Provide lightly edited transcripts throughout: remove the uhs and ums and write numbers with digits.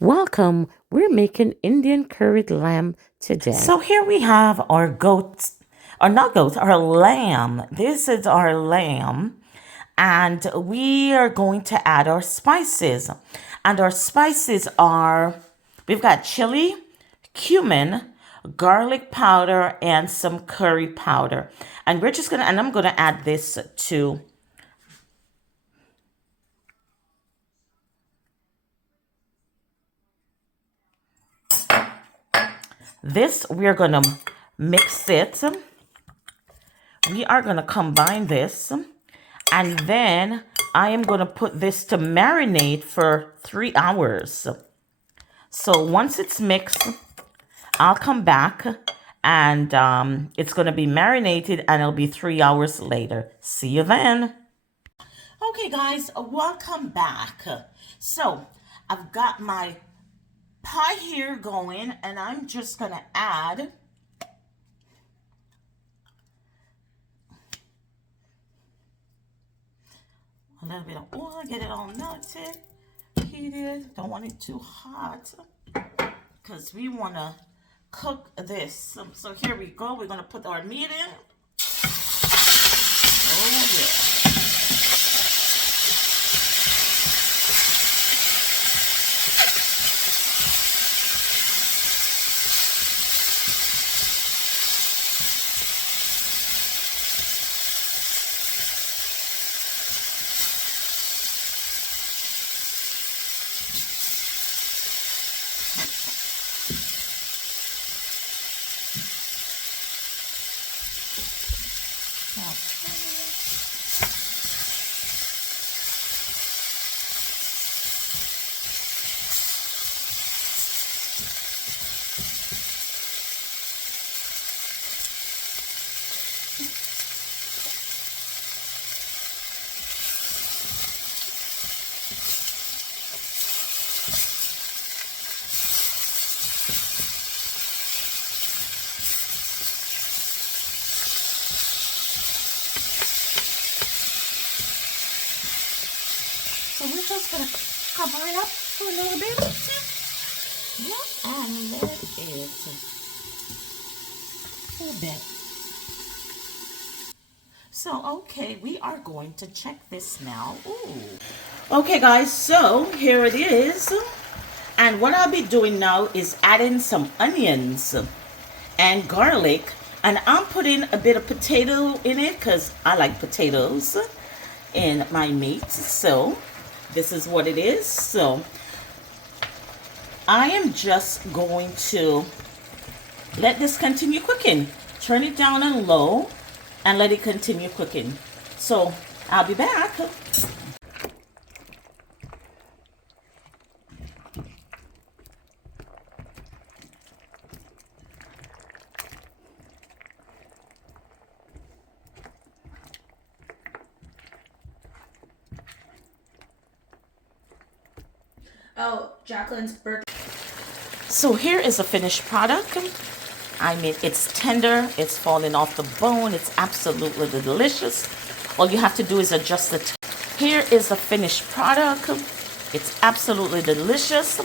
Welcome. We're making Indian curried lamb today. So here we have our goat, or not goat, our lamb. This is our lamb. And we are going to add our spices. And our spices are, we've got chili, cumin, garlic powder, and some curry powder. And we're just and I'm gonna add this to this. We're gonna mix it. We are gonna combine this. And then I am going to put this to marinate for 3 hours. So once it's mixed, I'll come back and it's going to be marinated and it'll be 3 hours later. See you then. Okay, guys, welcome back. So I've got my pie here going and I'm just going to add a little bit of oil, get it all melted, heated. Don't want it too hot because we want to cook this. So here we go. We're going to put our meat in. Oh, yeah. So we're just going to cover it up for a little bit. Yep, and let it for a bit. So, okay, we are going to check this now. Ooh. Okay, guys, so here it is. And what I'll be doing now is adding some onions and garlic. And I'm putting a bit of potato in it because I like potatoes in my meat. So this is what it is. So I am just going to let this continue cooking. Turn it down on low and let it continue cooking. So I'll be back. Oh, Jacqueline's birthday. So here is a finished product. I mean, it's tender, it's falling off the bone, it's absolutely delicious. All you have to do is adjust it. Here is the finished product. It's absolutely delicious.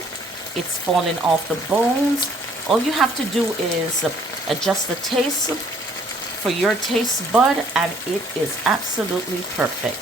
It's falling off the bones. All you have to do is adjust the taste for your taste bud, and it is absolutely perfect.